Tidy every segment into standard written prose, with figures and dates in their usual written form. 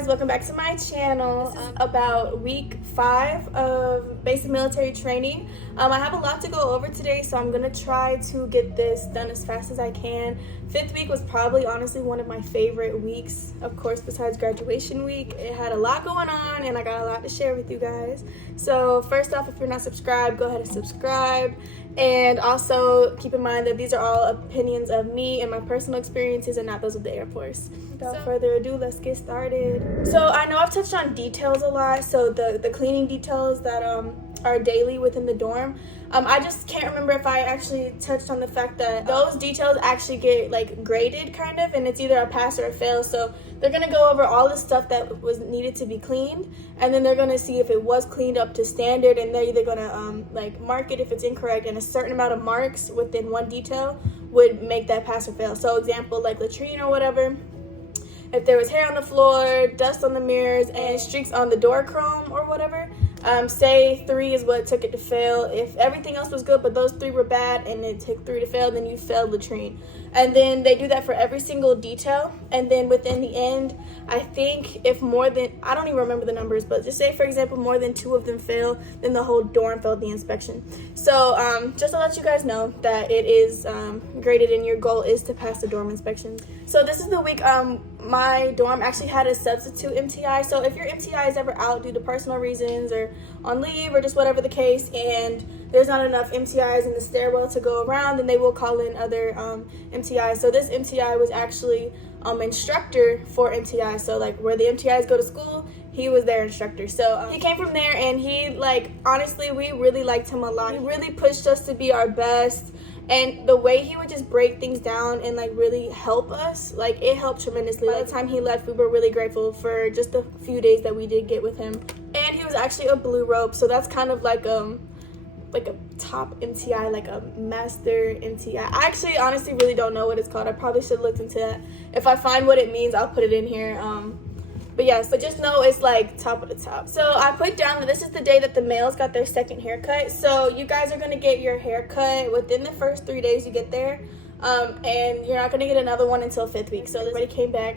guys, welcome back to my channel. This is about week 5 of basic military training. I have a lot to go over today, so I'm gonna try to get this done as fast as I can. 5th week was probably honestly one of my favorite weeks, of course, besides graduation week. It had a lot going on and I got a lot to share with you guys. So first off, if you're not subscribed, go ahead and subscribe. And also keep in mind that these are all opinions of me and my personal experiences and not those of the Air Force. Without further ado, let's get started. So I know I've touched on details a lot, so the cleaning details that are daily within the dorm. I just can't remember if I actually touched on the fact that those details actually get like graded kind of, and it's either a pass or a fail. So they're gonna go over all the stuff that was needed to be cleaned, and then they're gonna see if it was cleaned up to standard, and they're either gonna like mark it if it's incorrect, and a certain amount of marks within one detail would make that pass or fail. So example, like latrine or whatever, if there was hair on the floor, dust on the mirrors, and streaks on the door chrome or whatever, say 3 is what took it to fail. If everything else was good but those 3 were bad and it took 3 to fail, then you failed latrine. And then they do that for every single detail, and then within the end, I think if more than, I don't even remember the numbers, but just say for example more than 2 of them fail, then the whole dorm failed the inspection. So just to let you guys know that it is graded and your goal is to pass the dorm inspection. So this is the week my dorm actually had a substitute MTI. So if your MTI is ever out due to personal reasons or on leave or just whatever the case, and there's not enough MTIs in the stairwell to go around, then they will call in other MTIs. So this MTI was actually instructor for MTI. So like where the MTIs go to school, he was their instructor. So he came from there, and he, like, honestly, we really liked him a lot. He really pushed us to be our best. And the way he would just break things down and like really help us, like it helped tremendously. By the time he left, we were really grateful for just the few days that we did get with him. And he was actually a blue rope, so that's kind of like a top MTI, like a master MTI. I actually honestly really don't know what it's called. I probably should have looked into that. If I find what it means, I'll put it in here. But yes, but just know it's like top of the top. So I put down that this is the day that the males got their second haircut. So you guys are going to get your haircut within the first 3 days you get there. And you're not going to get another one until 5th week. So everybody came back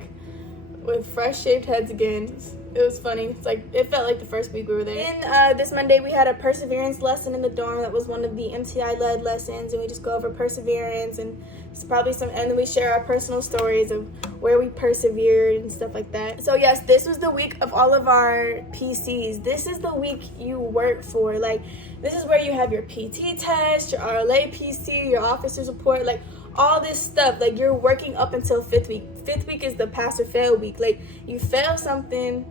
with fresh shaved heads again. It was funny. It's like, it felt like the first week we were there. Then this Monday we had a perseverance lesson in the dorm. That was one of the MTI led lessons, and we just go over perseverance, and it's probably some, and then we share our personal stories of where we persevered and stuff like that. So yes, this was the week of all of our PCs. This is the week you work for. Like, this is where you have your PT test, your RLA PC, your officer's report, like all this stuff. Like, you're working up until 5th week. 5th week is the pass or fail week. Like, you fail something,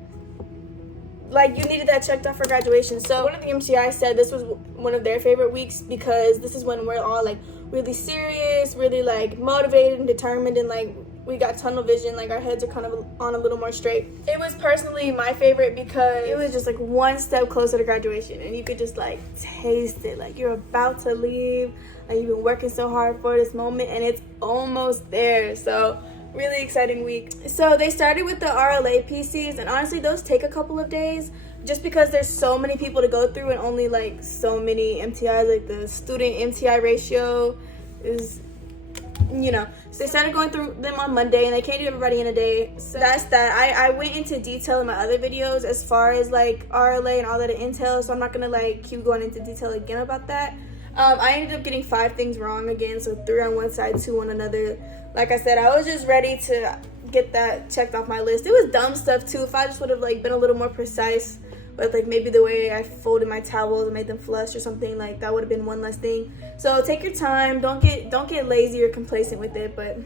like you needed that checked off for graduation. So one of the MCI said this was one of their favorite weeks because this is when we're all like really serious, really like motivated and determined, and like we got tunnel vision, like our heads are kind of on a little more straight. It was personally my favorite because it was just like one step closer to graduation, and you could just like taste it, like you're about to leave, like you've been working so hard for this moment and it's almost there. So really exciting week. So they started with the RLA PCs, and honestly those take a couple of days just because there's so many people to go through and only like so many MTIs. Like the student MTI ratio is, you know, so they started going through them on Monday, and they can't do everybody in a day. So that's that. I went into detail in my other videos as far as like RLA and all that it entails, so I'm not gonna like keep going into detail again about that. I ended up getting 5 things wrong again, so 3 on one side, 2 on another. Like I said, I was just ready to get that checked off my list. It was dumb stuff too. If I just would have like been a little more precise with like maybe the way I folded my towels and made them flush or something, like that would have been one less thing. So take your time. Don't get lazy or complacent with it. But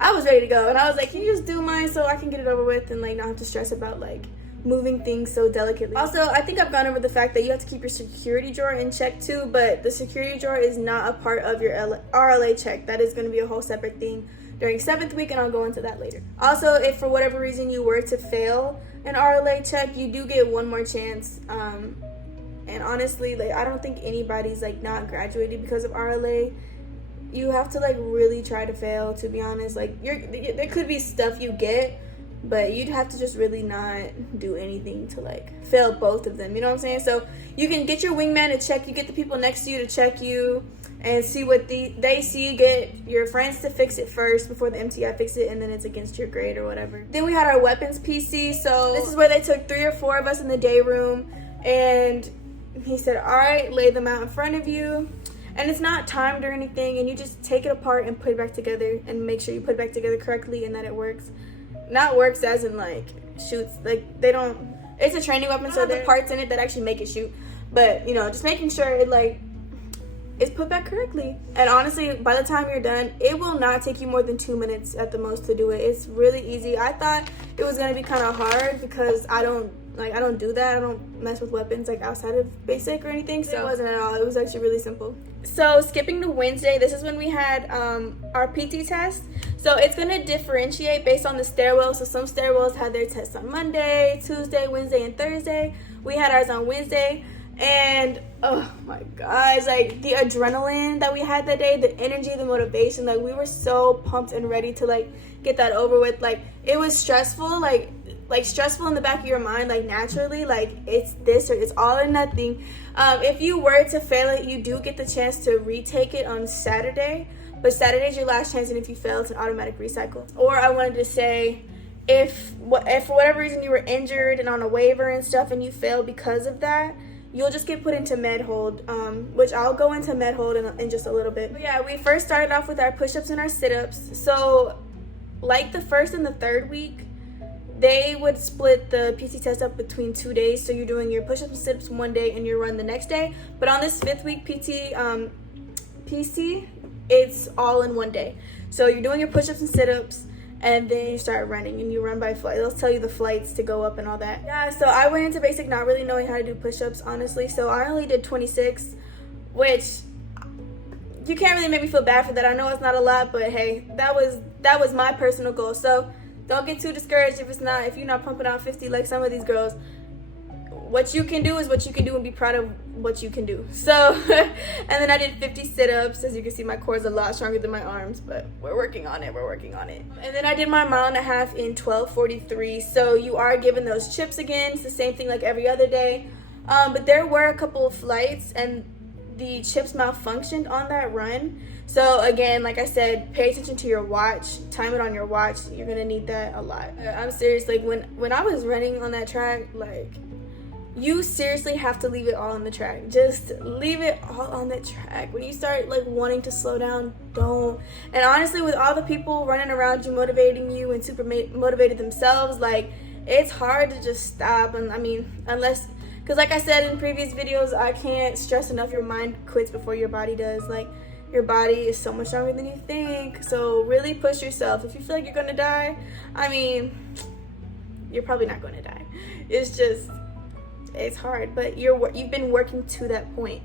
I was ready to go, and I was like, can you just do mine so I can get it over with and like not have to stress about like moving things so delicately. Also, I think I've gone over the fact that you have to keep your security drawer in check too, but the security drawer is not a part of your RLA check. That is going to be a whole separate thing during 7th week, and I'll go into that later. Also, if for whatever reason you were to fail an RLA check, you do get one more chance. And honestly, like I don't think anybody's like not graduated because of RLA. You have to like really try to fail, to be honest. Like there could be stuff you get, but you'd have to just really not do anything to like fail both of them, you know what I'm saying? So you can get your wingman to check you, get the people next to you to check you and see what they see. Get your friends to fix it first before the MTI fix it, and then it's against your grade or whatever. Then we had our weapons PC. So this is where they took 3 or 4 of us in the day room, and he said, all right, lay them out in front of you. And it's not timed or anything, and you just take it apart and put it back together and make sure you put it back together correctly and that it works. Not works as in like shoots, like they don't, it's a training weapon, so there are parts in it that actually make it shoot. But you know, just making sure it like is put back correctly. And honestly, by the time you're done, it will not take you more than 2 minutes at the most to do it. It's really easy. I thought it was gonna be kind of hard because I don't do that. I don't mess with weapons like outside of basic or anything, so it wasn't at all. It was actually really simple. So skipping to Wednesday, this is when we had our PT test. So it's gonna differentiate based on the stairwell. So some stairwells had their tests on Monday, Tuesday, Wednesday, and Thursday. We had ours on Wednesday, and oh my gosh, like the adrenaline that we had that day, the energy, the motivation, like we were so pumped and ready to like get that over with. Like it was stressful, like stressful in the back of your mind, like naturally, like it's this or it's all or nothing. If you were to fail it, you do get the chance to retake it on Saturday, but Saturday's your last chance, and if you fail, it's an automatic recycle. Or I wanted to say, if for whatever reason you were injured and on a waiver and stuff and you failed because of that, you'll just get put into med hold, which I'll go into med hold in just a little bit. But yeah, we first started off with our push-ups and our sit-ups. So like the first and the third week, they would split the PT test up between 2 days. So you're doing your push-ups and sit-ups one day and your run the next day. But on this 5th week PC, it's all in one day. So you're doing your push-ups and sit-ups, and then you start running, and you run by flight. They'll tell you the flights to go up and all that. Yeah, so I went into basic not really knowing how to do push-ups, honestly. So I only did 26, which you can't really make me feel bad for that. I know it's not a lot, but hey, that was my personal goal. So don't get too discouraged if you're not pumping out 50 like some of these girls. What you can do is what you can do, and be proud of what you can do. So, and then I did 50 sit-ups. As you can see, my core is a lot stronger than my arms, but we're working on it. And then I did my 1.5 miles in 12:43. So you are given those chips again. It's the same thing like every other day. But there were a couple of flights, and the chips malfunctioned on that run. So again, like I said, pay attention to your watch, time it on your watch. You're gonna need that a lot. I'm serious, like when I was running on that track, like you seriously have to leave it all on the track. Just leave it all on the track. When you start like wanting to slow down, don't. And honestly, with all the people running around you, motivating you and super motivated themselves, like it's hard to just stop. And I mean, unless, because like I said in previous videos, I can't stress enough, your mind quits before your body does. Like your body is so much stronger than you think. So really push yourself. If you feel like you're gonna die, I mean, you're probably not gonna die. It's hard, but you've been working to that point.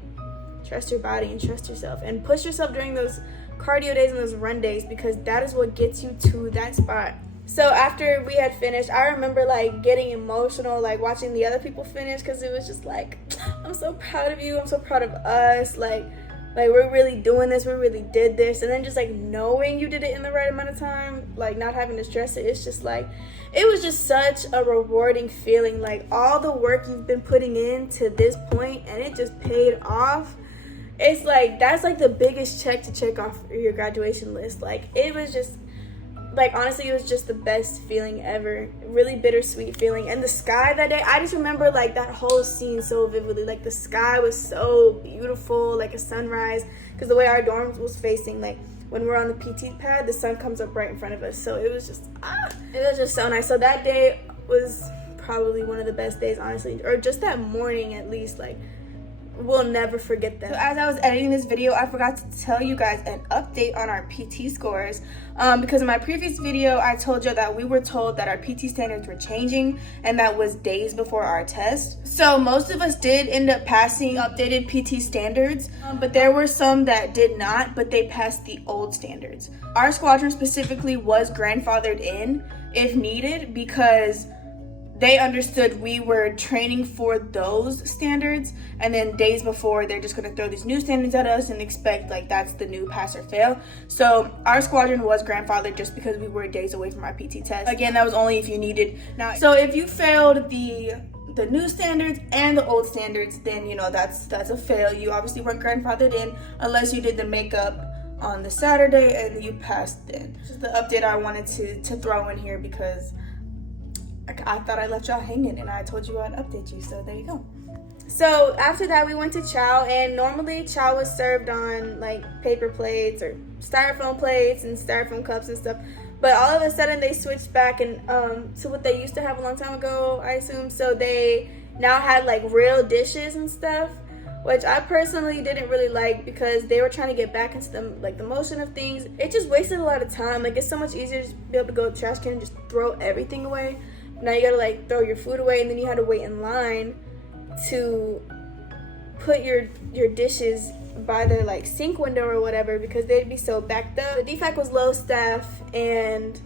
Trust your body and trust yourself, and push yourself during those cardio days and those run days, because that is what gets you to that spot. So after we had finished, I remember like getting emotional, like watching the other people finish, because it was just like, I'm so proud of you, I'm so proud of us, like we're really doing this, we really did this. And then just like knowing you did it in the right amount of time, like not having to stress it, it's just like, it was just such a rewarding feeling, like all the work you've been putting in to this point, and it just paid off. It's like, that's like the biggest check to check off your graduation list. Like it was just, like honestly, it was just the best feeling ever. Really bittersweet feeling. And the sky that day, I just remember like that whole scene so vividly. Like the sky was so beautiful, like a sunrise, because the way our dorm was facing, like when we're on the PT pad, the sun comes up right in front of us. So it was just it was just so nice. So that day was probably one of the best days, honestly, or just that morning at least. Like we'll never forget that. So as I was editing this video, I forgot to tell you guys an update on our PT scores, because in my previous video I told you that we were told that our PT standards were changing, and that was days before our test. So most of us did end up passing updated PT standards, but there were some that did not, but they passed the old standards. Our squadron specifically was grandfathered in if needed, because they understood we were training for those standards, and then days before they're just going to throw these new standards at us and expect like that's the new pass or fail. So our squadron was grandfathered just because we were days away from our PT test. Again, that was only if you needed. Now, so if you failed the new standards and the old standards, then you know that's a fail. You obviously weren't grandfathered in unless you did the makeup on the Saturday and you passed then. Just the update I wanted to throw in here because I thought I left y'all hanging and I told you I'd update you, so there you go. So after that we went to chow, and normally chow was served on like paper plates or styrofoam plates and styrofoam cups and stuff, but all of a sudden they switched back and to what they used to have a long time ago, I assume. So they now had like real dishes and stuff, which I personally didn't really like because they were trying to get back into the motion of things. It just wasted a lot of time. Like, it's so much easier to be able to go to the trash can and just throw everything away. Now you gotta like throw your food away, and then you had to wait in line to put your dishes by the like sink window or whatever because they'd be so backed up. The DFAC was low staff, and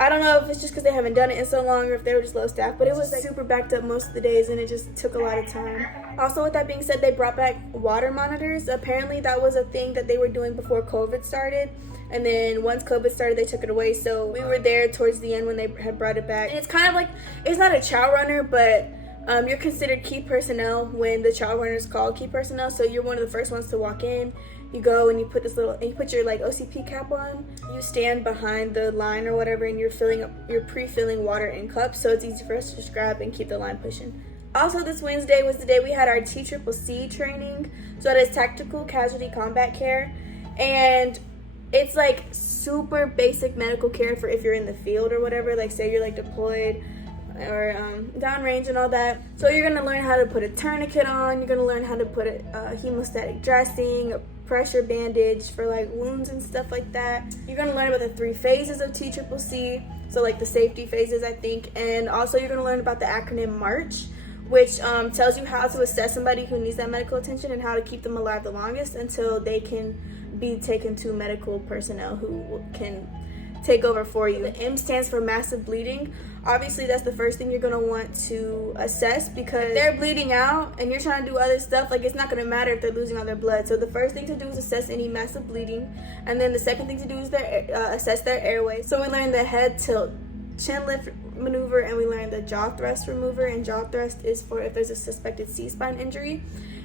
I don't know if it's just because they haven't done it in so long or if they were just low staff, but it was like super backed up most of the days and it just took a lot of time. Also, with that being said, they brought back water monitors. Apparently that was a thing that they were doing before COVID started, and then once COVID started they took it away, so we were there towards the end when they had brought it back. And it's kind of like, it's not a chow runner, but you're considered key personnel when the chow runner is called key personnel, so you're one of the first ones to walk in. You go and you put your like OCP cap on. You stand behind the line or whatever, and you're pre-filling water in cups, so it's easy for us to just grab and keep the line pushing. Also, this Wednesday was the day we had our Tccc training, so that is Tactical Casualty Combat Care, and it's like super basic medical care for if you're in the field or whatever, like say you're like deployed or downrange and all that. So you're gonna learn how to put a tourniquet on, you're gonna learn how to put a hemostatic dressing, a pressure bandage for like wounds and stuff like that. You're gonna learn about the 3 phases of Tccc, so like the safety phases, I think, and also you're gonna learn about the acronym MARCH, which tells you how to assess somebody who needs that medical attention and how to keep them alive the longest until they can be taken to medical personnel who can take over for you. The M stands for massive bleeding. Obviously that's the first thing you're going to want to assess, because if they're bleeding out and you're trying to do other stuff, like it's not going to matter if they're losing all their blood. So the first thing to do is assess any massive bleeding, and then the second thing to do is assess their airway. So we learned the head tilt chin lift maneuver, and we learned the jaw thrust remover, and jaw thrust is for if there's a suspected C-spine injury.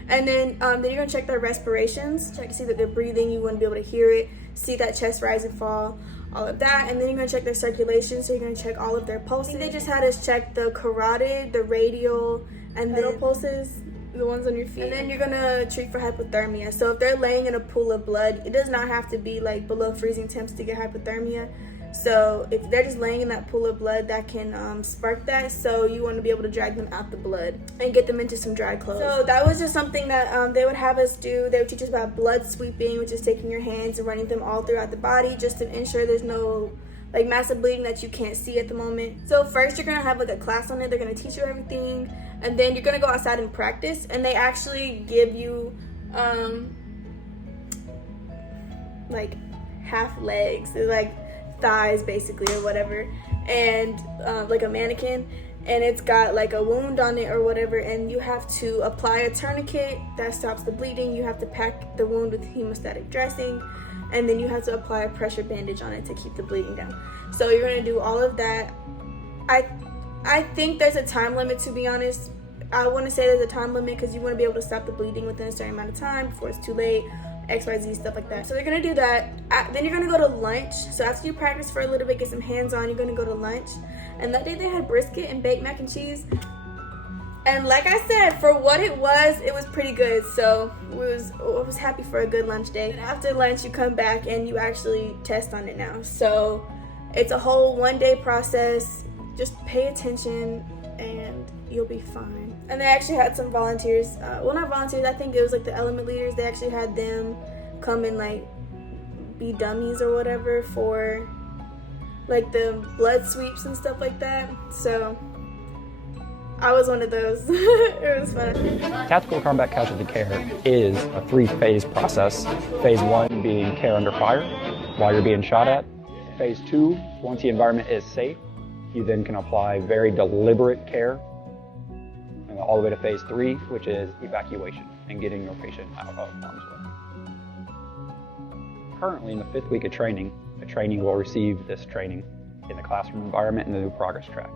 And then you're going to check their respirations, check to see that they're breathing. You want to be able to hear it, see that chest rise and fall, all of that. And then you're going to check their circulation, so you're going to check all of their pulses. They just had us check the carotid, the radial, and the pulses, the ones on your feet. And then you're going to treat for hypothermia. So if they're laying in a pool of blood, it does not have to be like below freezing temps to get hypothermia. So if they're just laying in that pool of blood, that can spark that. So you want to be able to drag them out the blood and get them into some dry clothes. So that was just something that they would have us do. They would teach us about blood sweeping, which is taking your hands and running them all throughout the body just to ensure there's no like massive bleeding that you can't see at the moment. So first you're gonna have like a class on it. They're gonna teach you everything, and then you're gonna go outside and practice. And they actually give you like half legs. They're like thighs basically or whatever, and like a mannequin, and it's got like a wound on it or whatever, and you have to apply a tourniquet that stops the bleeding. You have to pack the wound with hemostatic dressing, and then you have to apply a pressure bandage on it to keep the bleeding down. So you're going to do all of that. I think there's a time limit, to be honest. I want to say there's a time limit because you want to be able to stop the bleeding within a certain amount of time before it's too late, XYZ, stuff like that. So you're gonna do that. Then you're gonna go to lunch. So after you practice for a little bit, get some hands on, you're gonna go to lunch. And that day they had brisket and baked mac and cheese. And like I said, for what it was pretty good. So I was happy for a good lunch day. And after lunch, you come back and you actually test on it now. So it's a whole 1-day process. Just pay attention and you'll be fine. And they actually had some volunteers, well, not volunteers, I think it was like the element leaders. They actually had them come and like be dummies or whatever for like the blood sweeps and stuff like that. So I was one of those. It was fun. Tactical combat casualty care is a 3-phase process. Phase 1 being care under fire while you're being shot at. Phase 2, once the environment is safe. You then can apply very deliberate care all the way to phase 3, which is evacuation and getting your patient out of harm's way. Currently, in the 5th week of training, a trainee will receive this training in the classroom environment in the new progress track.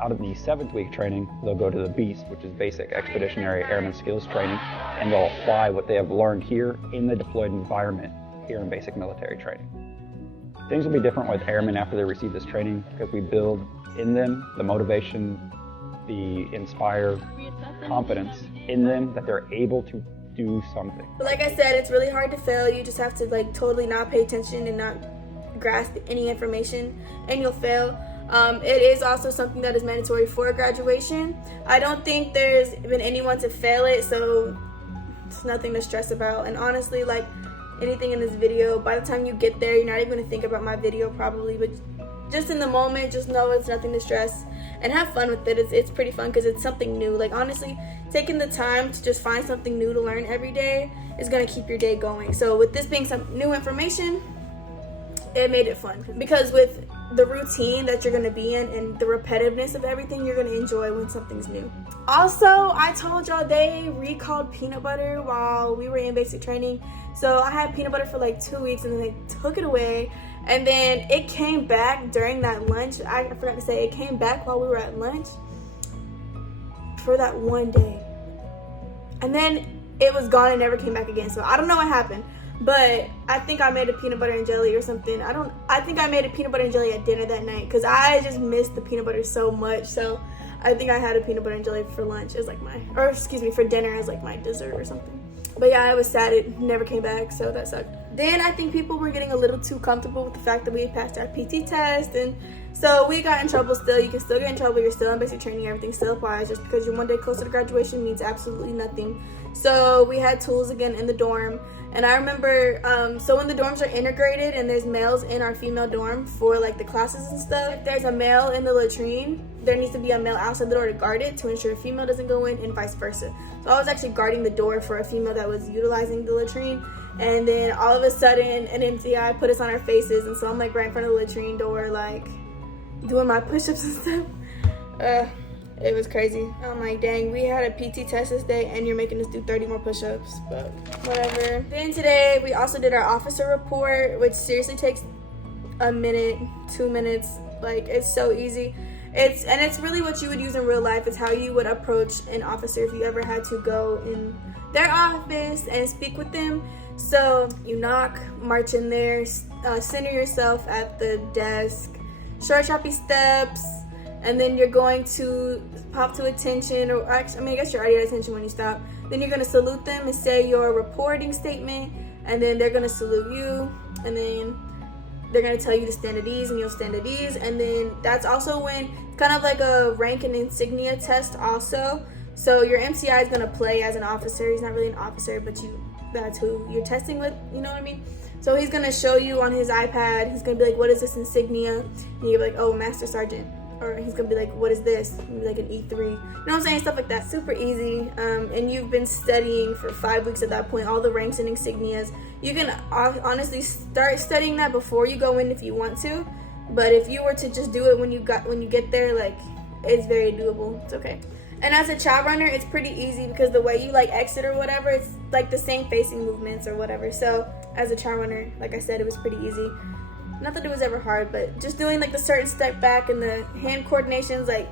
Out of the 7th week training, they'll go to the BEAST, which is Basic Expeditionary Airman Skills Training, and they'll apply what they have learned here in the deployed environment here in basic military training. Things will be different with airmen after they receive this training because we build in them the motivation, the inspire confidence in them that they're able to do something. But like I said, it's really hard to fail. You just have to like totally not pay attention and not grasp any information, and you'll fail. It is also something that is mandatory for graduation. I don't think there's been anyone to fail it, so it's nothing to stress about. And honestly, like anything in this video, by the time you get there, you're not even gonna think about my video probably, but just in the moment, just know it's nothing to stress and have fun with it. It's pretty fun because it's something new. Like honestly, taking the time to just find something new to learn every day is gonna keep your day going. So with this being some new information, it made it fun because with the routine that you're gonna be in and the repetitiveness of everything, you're gonna enjoy when something's new. Also, I told y'all they recalled peanut butter while we were in basic training. So I had peanut butter for like 2 weeks and then they took it away. And then it came back during that lunch. I forgot to say, it came back while we were at lunch for that one day. And then it was gone and never came back again. So I don't know what happened. But I think I made a peanut butter and jelly or something. I think I made a peanut butter and jelly at dinner that night because I just missed the peanut butter so much. So I think I had a peanut butter and jelly for lunch as like for dinner as like my dessert or something. But yeah, I was sad it never came back, so that sucked. Then I think people were getting a little too comfortable with the fact that we had passed our PT test, and so we got in trouble still. You can still get in trouble, you're still in basic training, everything still applies. Just because you're one day closer to graduation means absolutely nothing. So we had tools again in the dorm, and I remember, so when the dorms are integrated and there's males in our female dorm for like the classes and stuff, if there's a male in the latrine, there needs to be a male outside the door to guard it to ensure a female doesn't go in and vice versa. So I was actually guarding the door for a female that was utilizing the latrine, and then all of a sudden an MCI put us on our faces, and so I'm like right in front of the latrine door like doing my push-ups and stuff. It was crazy. I'm like, dang, we had a PT test this day and you're making us do 30 more push-ups, but whatever. Then today we also did our officer report, which seriously takes a minute, 2 minutes. Like, it's so easy. It's really what you would use in real life. It's how you would approach an officer if you ever had to go in their office and speak with them. So you knock, march in there, center yourself at the desk, short choppy steps, and then you're going to pop to attention, or actually, I guess you're already at attention when you stop. Then you're going to salute them and say your reporting statement, and then they're going to salute you, and then they're going to tell you to stand at ease, and you'll stand at ease. And then that's also when, kind of like a rank and insignia test also. So your MCI is going to play as an officer. He's not really an officer, but that's who you're testing with, you know what I mean? So he's going to show you on his iPad, he's going to be like, what is this insignia? And you'll be like, oh, Master Sergeant. Or he's gonna be like, what is this? And be like an E3. You know what I'm saying? Stuff like that. Super easy. And you've been studying for 5 weeks at that point, all the ranks and insignias. You can honestly start studying that before you go in if you want to. But if you were to just do it when you get there, like, it's very doable. It's okay. And as a child runner, it's pretty easy because the way you like exit or whatever, it's like the same facing movements or whatever. So as a child runner, like I said, it was pretty easy. Not that it was ever hard, but just doing like the certain step back and the hand coordinations, like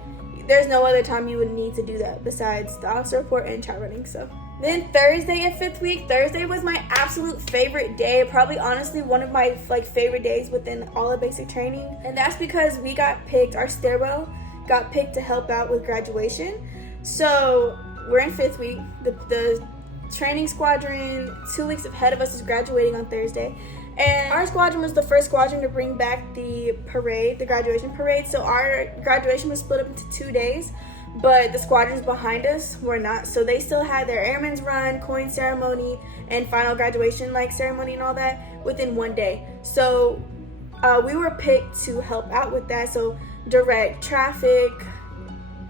there's no other time you would need to do that besides the officer report and child running. So then Thursday at 5th week, Thursday was my absolute favorite day. Probably honestly one of my like favorite days within all of basic training. And that's because we got picked, our stairwell got picked to help out with graduation. So we're in 5th week. The training squadron 2 weeks ahead of us is graduating on Thursday. And our squadron was the first squadron to bring back the parade, the graduation parade. So our graduation was split up into 2 days, but the squadrons behind us were not. So they still had their airmen's run, coin ceremony, and final graduation like ceremony and all that within 1 day. So we were picked to help out with that. So direct traffic,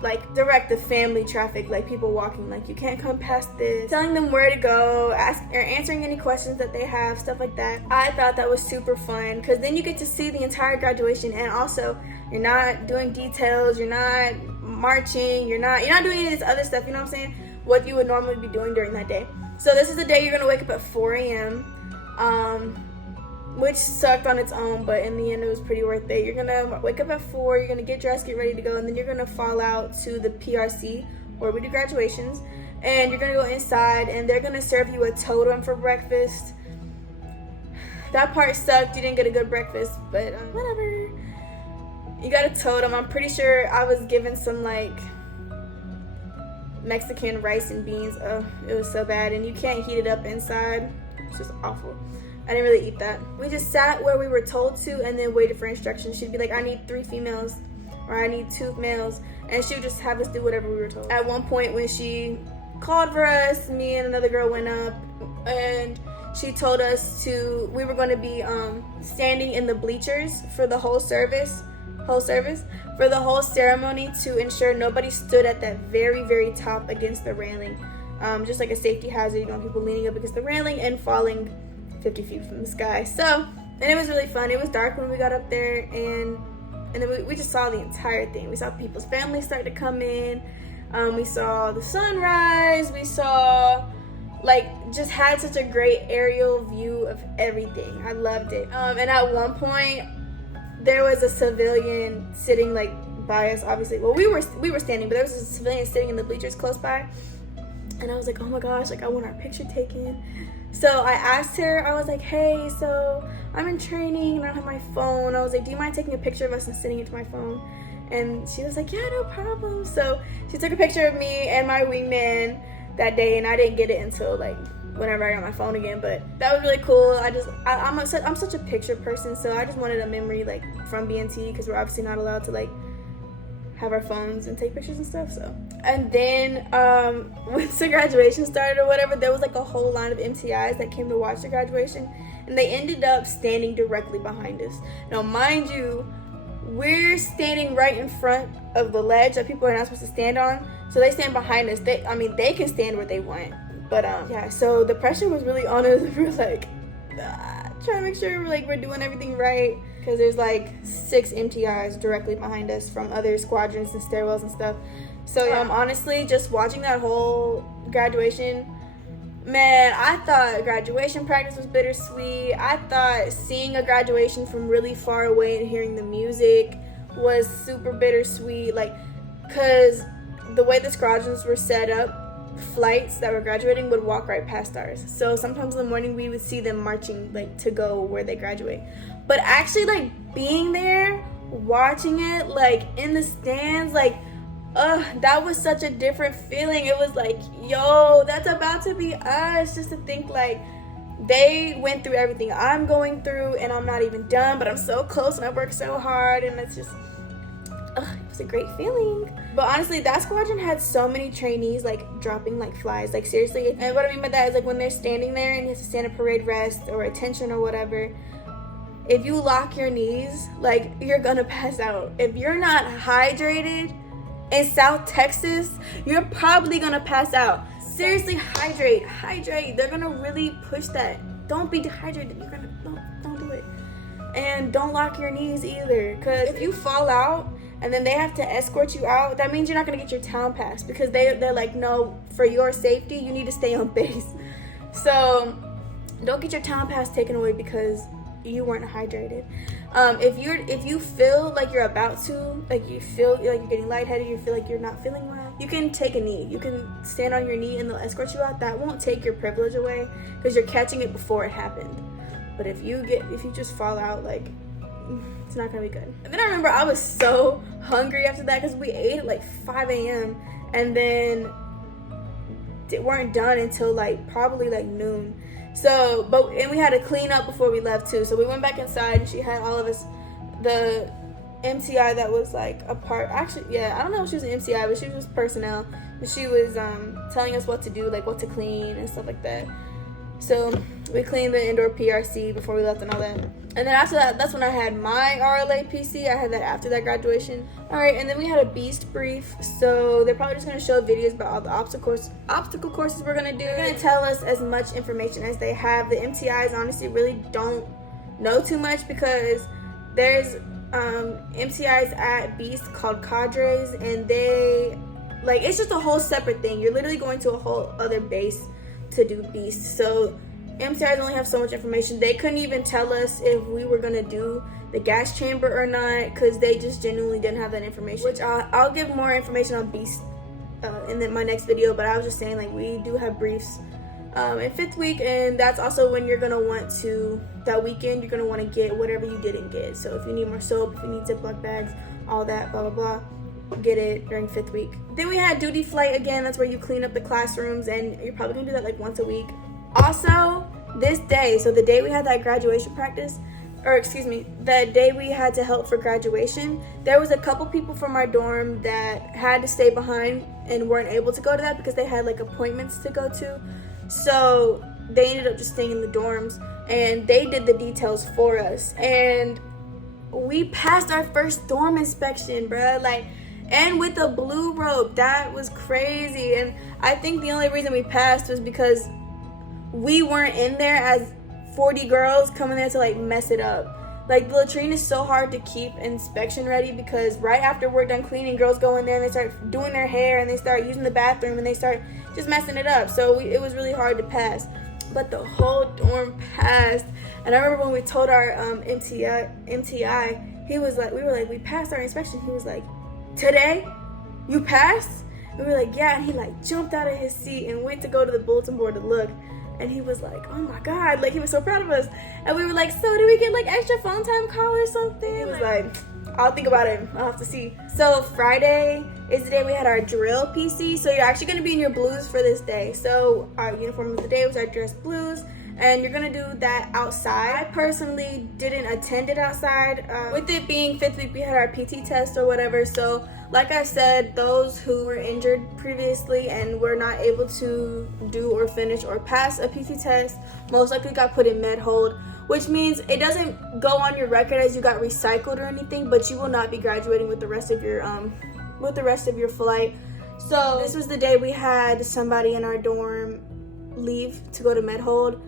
like direct the family traffic, like people walking, like you can't come past this, telling them where to go, or answering any questions that they have, stuff like that. I thought that was super fun because then you get to see the entire graduation, and also you're not doing details, you're not marching, you're not doing any of this other stuff, you know what I'm saying, what you would normally be doing during that day. So this is the day you're gonna wake up at 4 a.m. Which sucked on its own, but in the end it was pretty worth it. You're gonna wake up at 4, you're gonna get dressed, get ready to go, and then you're gonna fall out to the PRC where we do graduations, and you're gonna go inside and they're gonna serve you a totem for breakfast. That part sucked, you didn't get a good breakfast, but whatever. You got a totem. I'm pretty sure I was given some like Mexican rice and beans. Oh, it was so bad, and you can't heat it up inside. It's just awful. I didn't really eat that. We just sat where we were told to and then waited for instructions. She'd be like, I need 3 females or I need 2 males. And she would just have us do whatever we were told. At one point when she called for us, me and another girl went up and she told us we were going to be standing in the bleachers for the whole service, for the whole ceremony, to ensure nobody stood at that very, very top against the railing. Just like a safety hazard, you know, people leaning up against the railing and falling 50 feet from the sky. So, and it was really fun. It was dark when we got up there, and then we just saw the entire thing. We saw people's families start to come in. We saw the sunrise. We saw, like, just had such a great aerial view of everything. I loved it. And at one point, there was a civilian sitting, like, by us, obviously. Well, we were standing, but there was a civilian sitting in the bleachers close by. And I was like, oh my gosh, like, I want our picture taken. So I asked her, I was like, hey, so I'm in training and I don't have my phone. I was like, do you mind taking a picture of us and sending it to my phone? And she was like, yeah, no problem. So she took a picture of me and my wingman that day, and I didn't get it until like whenever I got my phone again. But that was really cool. I'm such a picture person, so I just wanted a memory like from BMT, because we're obviously not allowed to like have our phones and take pictures and stuff. So, and then once the graduation started or whatever, there was like a whole line of MTIs that came to watch the graduation, and they ended up standing directly behind us. Now mind you, we're standing right in front of the ledge that people are not supposed to stand on, so they stand behind us. They can stand where they want, but yeah, so the pressure was really on us. We were like trying to make sure we're doing everything right, because there's like 6 MTIs directly behind us from other squadrons and stairwells and stuff. So honestly, just watching that whole graduation, man, I thought graduation practice was bittersweet. I thought seeing a graduation from really far away and hearing the music was super bittersweet, like, because the way the squadrons were set up, flights that were graduating would walk right past ours. So sometimes in the morning we would see them marching like to go where they graduate. But actually like being there, watching it like in the stands, like that was such a different feeling. It was like, yo, that's about to be us. Just to think like they went through everything I'm going through and I'm not even done, but I'm so close and I worked so hard, and it's just it was a great feeling. But honestly, that squadron had so many trainees like dropping like flies, like seriously. And what I mean by that is like when they're standing there and you have to stand at parade rest or attention or whatever, if you lock your knees, like, you're gonna pass out. If you're not hydrated in South Texas, you're probably gonna pass out. Seriously, hydrate. They're gonna really push that. Don't be dehydrated. You're gonna don't do it. And don't lock your knees either, because if you fall out and then they have to escort you out, that means you're not gonna get your town pass, because they're like, no, for your safety, you need to stay on base. So don't get your town pass taken away because you weren't hydrated. If you feel like you're about to, like you feel like you're getting lightheaded, you feel like you're not feeling well, you can take a knee. You can stand on your knee and they'll escort you out. That won't take your privilege away because you're catching it before it happened. But if you just fall out, like, it's not gonna be good. And then I remember I was so hungry after that because we ate at like 5 a.m. and then weren't done until like probably like noon. So, and we had to clean up before we left too. So we went back inside and she had all of us, the MTI that was like a part, actually, yeah, I don't know if she was an MTI, but she was personnel. But she was telling us what to do, like what to clean and stuff like that. So We cleaned the indoor PRC before we left and all that. And then after that, that's when I had my RLA PC. I had that after that graduation. All right, and then we had a beast brief. So they're probably just gonna show videos about all the obstacle courses we're gonna do. They're gonna tell us as much information as they have. The MTIs honestly really don't know too much because there's MTIs at Beast called cadres, and they like it's just a whole separate thing. You're literally going to a whole other base to do Beast. So MTIs only have so much information. They couldn't even tell us if we were gonna do the gas chamber or not because they just genuinely didn't have that information. Which I'll give more information on Beast in my next video. But I was just saying, like, we do have briefs in 5th week, and that's also when you're gonna want to, that weekend, you're gonna want to get whatever you didn't get. So if you need more soap, if you need Ziploc bags, all that, blah blah blah, get it during 5th week. Then we had duty flight again. That's where you clean up the classrooms, and you're probably gonna do that like once a week. Also, this day, so the day we had that graduation practice, or excuse me, the day we had to help for graduation, there was a couple people from our dorm that had to stay behind and weren't able to go to that because they had like appointments to go to. So they ended up just staying in the dorms, and they did the details for us. And we passed our first dorm inspection, bruh. Like, and with a blue rope, that was crazy. And I think the only reason we passed was because we weren't in there as 40 girls coming there to like mess it up. Like, the latrine is so hard to keep inspection ready because right after we're done cleaning, girls go in there and they start doing their hair and they start using the bathroom and they start just messing it up. So it was really hard to pass, but the whole dorm passed. And I remember when we told our MTI, he was like, we were like, we passed our inspection. He was like, today you passed? And we were like, yeah. And he like jumped out of his seat and went to go to the bulletin board to look. And he was like, oh my God, like he was so proud of us. And we were like, so do we get like extra phone time call or something? He was like, I'll think about it, I'll have to see. So Friday is the day we had our drill PC. So you're actually gonna be in your blues for this day. So our uniform of the day was our dress blues, and you're gonna do that outside. I personally didn't attend it outside. With it being 5th week, we had our PT test or whatever. So like I said, those who were injured previously and were not able to do or finish or pass a PT test most likely got put in med hold, which means it doesn't go on your record as you got recycled or anything, but you will not be graduating with the rest of your flight. So this was the day we had somebody in our dorm leave to go to med hold.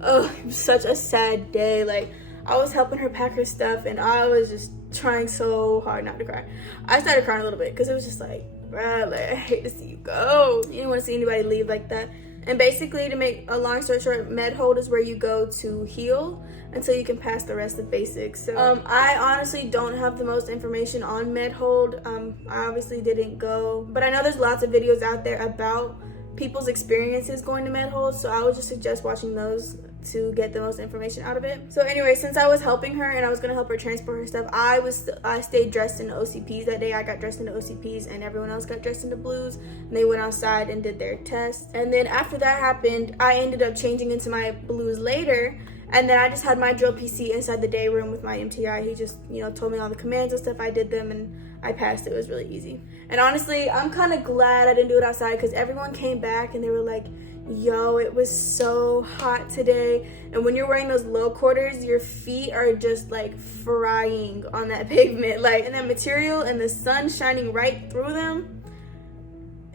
Oh, it was such a sad day. Like, I was helping her pack her stuff and I was just trying so hard not to cry. I started crying a little bit because it was just like, bruh, like, I hate to see you go. You didn't want to see anybody leave like that. And basically, to make a long story short, med hold is where you go to heal until you can pass the rest of basics. So I honestly don't have the most information on med hold. I obviously didn't go, but I know there's lots of videos out there about people's experiences going to med hold, so I would just suggest watching those to get the most information out of it. So anyway, since I was helping her and I was gonna help her transport her stuff, I stayed dressed in OCPs that day. I got dressed into OCPs and everyone else got dressed into blues, and they went outside and did their test. And then after that happened, I ended up changing into my blues later, and then I just had my drill PC inside the day room with my MTI. He just, told me all the commands and stuff. I did them and I passed. It was really easy. And honestly, I'm kind of glad I didn't do it outside because everyone came back and they were like, yo, it was so hot today. And when you're wearing those low quarters, your feet are just like frying on that pavement. Like, and that material and the sun shining right through them,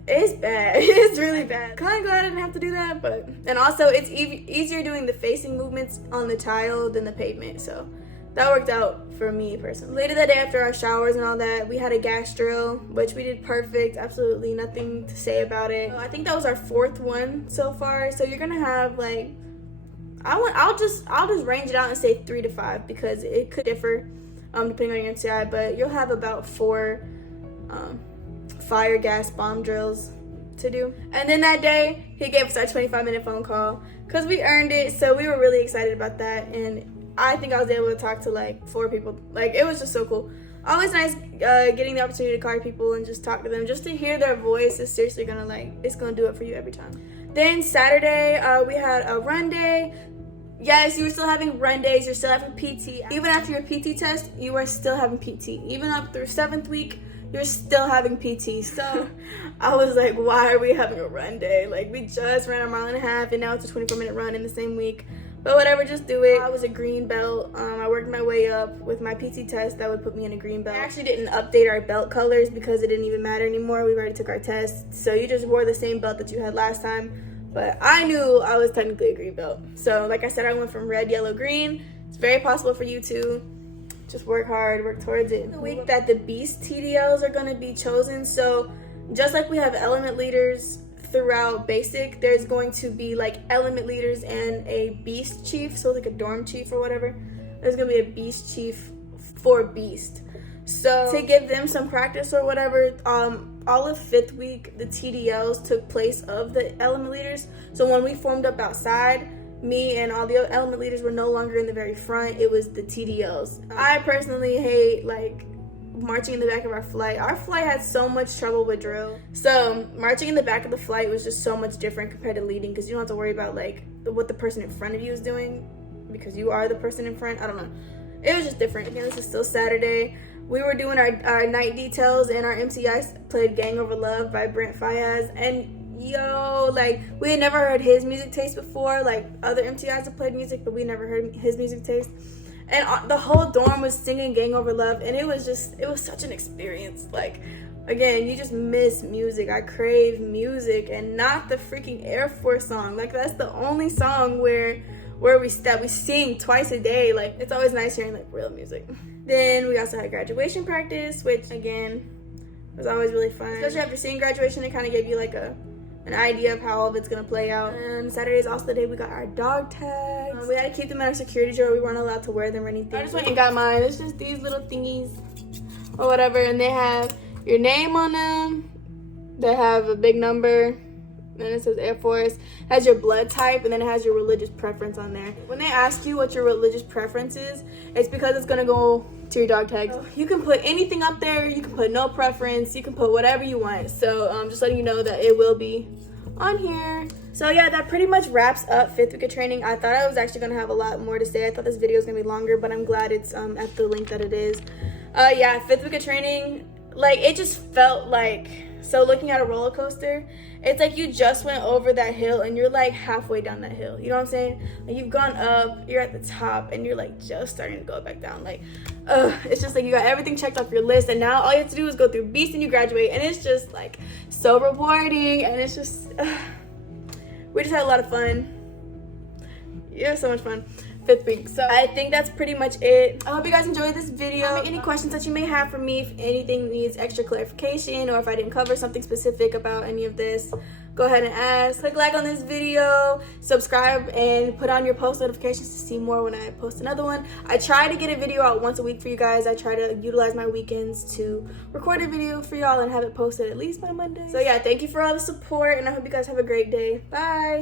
it's bad. It's really bad. Kind of glad I didn't have to do that, but, and also it's easier doing the facing movements on the tile than the pavement. So that worked out for me personally. Later that day, after our showers and all that, we had a gas drill, which we did perfect. Absolutely nothing to say about it. I think that was our 4th one so far. So you're gonna have like, I'll just range it out and say 3 to 5 because it could differ depending on your MTI, but you'll have about 4 fire gas bomb drills to do. And then that day, he gave us our 25-minute phone call because we earned it. So we were really excited about that, and I think I was able to talk to like 4 people. Like, it was just so cool. Always nice getting the opportunity to call people and just talk to them. Just to hear their voice is seriously gonna it's gonna do it for you every time. Then Saturday, we had a run day. Yes, you were still having run days. You're still having PT. Even after your PT test, you are still having PT. Even up through 7th week, you're still having PT. So I was like, why are we having a run day? Like, we just ran a 1.5 miles and now it's a 24-minute run in the same week. But whatever, just do it. I was a green belt. I worked my way up with my PT test. That would put me in a green belt. I actually didn't update our belt colors because it didn't even matter anymore. We already took our test. So you just wore the same belt that you had last time. But I knew I was technically a green belt. So like I said, I went from red, yellow, green. It's very possible for you to just work hard, work towards it. The week that the Beast TDLs are going to be chosen. So just like we have element leaders throughout basic, there's going to be like element leaders and a beast chief, so like a dorm chief or whatever. There's gonna be a beast chief for beast, so to give them some practice or whatever. All of 5th week the TDLs took place of the element leaders, so when we formed up outside, me and all the element leaders were no longer in the very front. It was the TDLs. I personally hate like marching in the back of our flight. Our flight had so much trouble with drill. So marching in the back of the flight was just so much different compared to leading, because you don't have to worry about like what the person in front of you is doing because you are the person in front. I don't know. It was just different. Again, this is still Saturday. We were doing our night details and our MCI played Gang Over Love by Brent Fayez. And yo, like we had never heard his music taste before. Like other MCIs have played music, but we never heard his music taste. And the whole dorm was singing Gang Over Love, and it was such an experience. Like, again, you just miss music. I crave music, and not the freaking Air Force song. Like, that's the only song where we sing twice a day. Like, it's always nice hearing, like, real music. Then we also had graduation practice, which, again, was always really fun. Especially after seeing graduation, it kind of gave you, like, an idea of how all of it's gonna play out. And Saturday is also the day we got our dog tags. We had to keep them in our security drawer. We weren't allowed to wear them or anything. I just went and got mine. It's just these little thingies or whatever, and they have your name on them. They have a big number. Then it says Air Force. It has your blood type, and then it has your religious preference on there. When they ask you what your religious preference is, it's because it's gonna go to your dog tags. You can put anything up there. You can put no preference. You can put whatever you want. So just letting you know that it will be on here. So yeah, that pretty much wraps up 5th week of training. I thought I was actually gonna have a lot more to say. I thought this video was gonna be longer, but I'm glad it's at the length that it is. Yeah, 5th week of training, like it just felt like, so looking at a roller coaster, it's like you just went over that hill and you're like halfway down that hill. You know what I'm saying? Like you've gone up, you're at the top, and you're like just starting to go back down. Like, it's just like you got everything checked off your list, and now all you have to do is go through Beast and you graduate, and it's just like so rewarding, and it's just, we just had a lot of fun. Yeah, so much fun. 5th week. So I think that's pretty much it. I hope you guys enjoyed this video. Any questions that you may have for me, if anything needs extra clarification, or if I didn't cover something specific about any of this, go ahead and ask. Click like on this video, subscribe, and put on your post notifications to see more when I post another one. I try to get a video out once a week for you guys. I try to utilize my weekends to record a video for y'all and have it posted at least by Monday. So yeah, thank you for all the support, and I hope you guys have a great day. Bye.